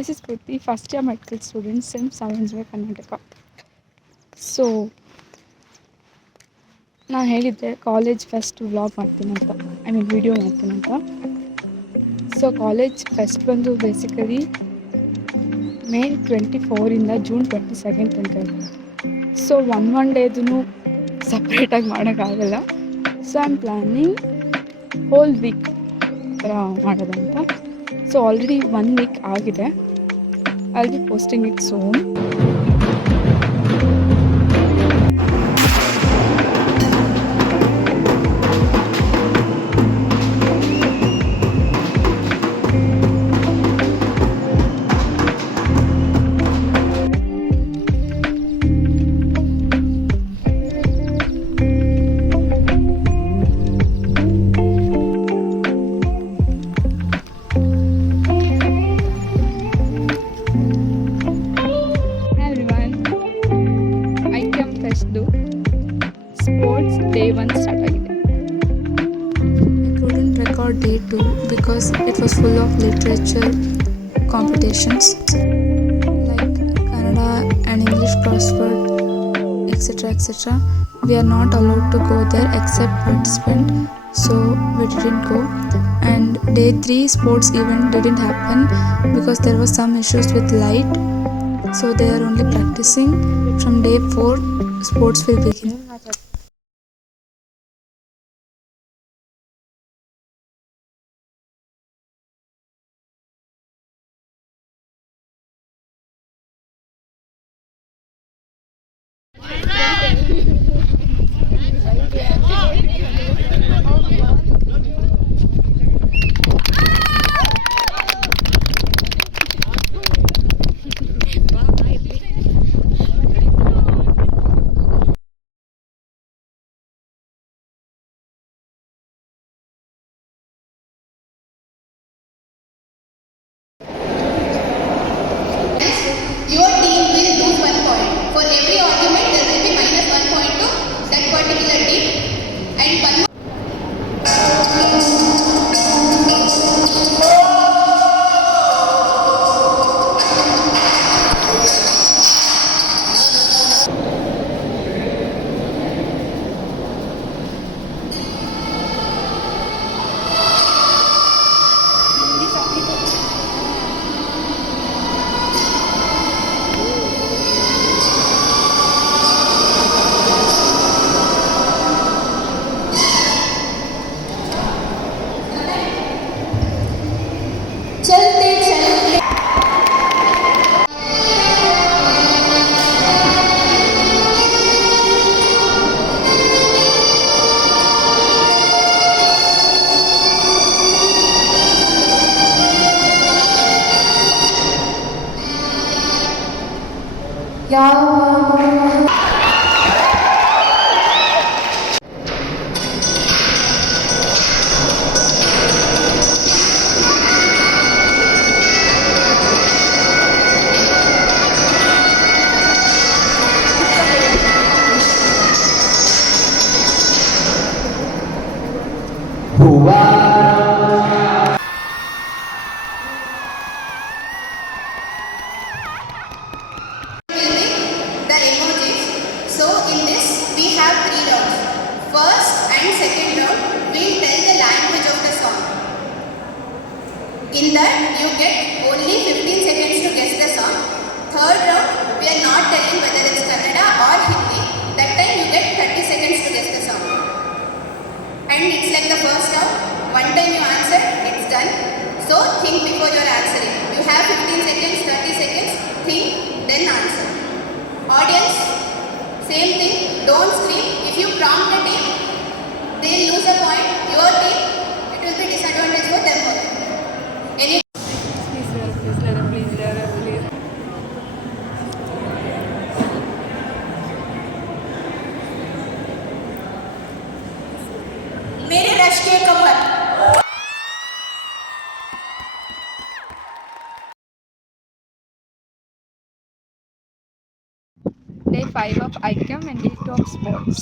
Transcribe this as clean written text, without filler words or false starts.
This is Kriti, first year medical student, CIMS Chamarajnagar. So ನಾನು ಹೇಳಿದ್ದೆ college fest vlog ಮಾಡ್ತೀನಂತ, video ಮಾಡ್ತೀನಂತ. So college fest ಬಂದು basically May 24 June 22 ತನಕ ಇದೆ. ಸೊ ಒನ್ ಡೇದೂ ಸಪ್ರೇಟಾಗಿ ಮಾಡೋಕ್ಕಾಗಲ್ಲ. So I am planning whole week ಥರ ಮಾಡೋದಂತ. ಸೊ ಆಲ್ರೆಡಿ 1 ವೀಕ್ ಆಗಿದೆ. I will be posting it soon. Sports day 1 start ಆಗಿದೆ. I couldn't record day 2 because it was full of literature competitions like Kannada and English crossword, etc. We are not allowed to go there except participant, so we didn't go. And day 3 sports event didn't happen because there was some issues with light, so they are only practicing. From day 4 sports will begin. Your team will lose 1 point. For every argument, there will be minus 1 point to that particular team. And one more. So in this we have 3 rounds. First and second round we will tell the language of the song. In that you get only 15 seconds to guess the song. Third round we are not telling whether it's Kannada or Hindi. That time you get 30 seconds to guess the song. And it's like the first round. One time you answer, it's done. So think before you're answering. You have 15 seconds, 30 seconds, think, then answer. Audience, same thing, don't scream. If you prompt a team, they'll lose a point. Your team, it will be disadvantage for them. Any please. मेरे rush के कमर. Day 5 of AIKYAM and day 2 of sports.